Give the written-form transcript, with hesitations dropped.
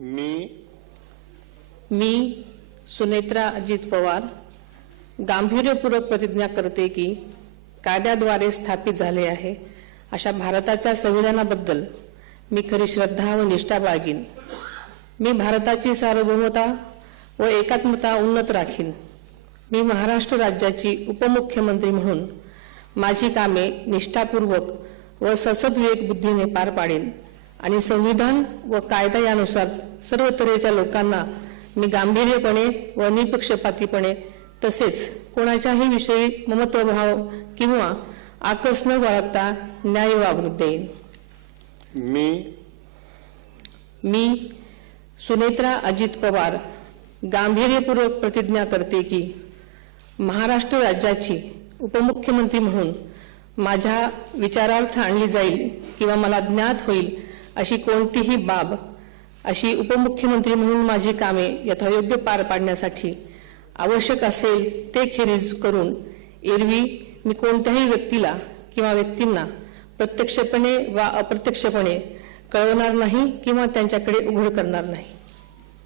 मी सुनेत्रा अजित पवार गांभीर्यपूर्वक प्रतिज्ञा करते की कायद्याद्वारे स्थापित झाले आहे अशा भारताच्या संविधानाबद्दल मी खरी श्रद्धा व निष्ठा बाळगीन। मी भारताची सार्वभौमता व एकात्मता उन्नत राखीन। मी महाराष्ट्र राज्याची उपमुख्यमंत्री म्हणून माझी कामे निष्ठापूर्वक व ससद्विवेक बुद्धीने पार पाडेन आणि संविधान व कायदा यानुसार सर्व तऱ्हेच्या लोकांना मी गांभीर्यपणे व निपक्षपातीपणे तसेच कोणाच्याही विषयी ममत्वभाव किंवा आकस न बाळगता न्याय वागणूक देईन। मी सुनेत्रा अजित पवार गांभीर्यपूर्वक प्रतिज्ञा करते की महाराष्ट्र राज्याची उपमुख्यमंत्री म्हणून माझ्या विचारार्थ आणली जाईल किंवा मला ज्ञात होईल अशी कोणतीही बाब अशी उपमुख्यमंत्री म्हणून माझी कामे यथायोग्य पार पाडण्यासाठी आवश्यक असेल ते खेरीज करून एरवी मी कोणत्याही व्यक्तीला किंवा व्यक्तींना प्रत्यक्षपणे वा अप्रत्यक्षपणे कळवणार नाही किंवा त्यांच्याकडे उघड करणार नाही।